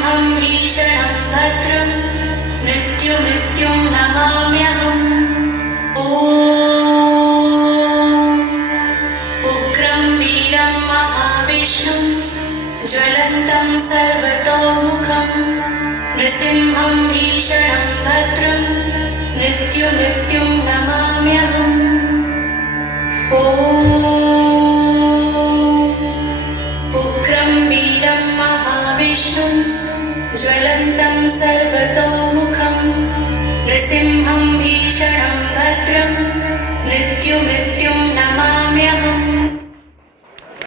नृसिंहं भीषणं भद्रं मृत्युं नमाम्यहम्। ॐ उग्रं वीरं महाविष्णुं ज्वलन्तं सर्वतोमुखं नृसिंहं भीषणं भद्रं मृत्युं नमाम्यहम्। ॐ उग्रं वीरं महाविष्णुं ज्वलन्तं सर्वतोमुखं नृसिंहं भीषणं भद्रं मृत्युं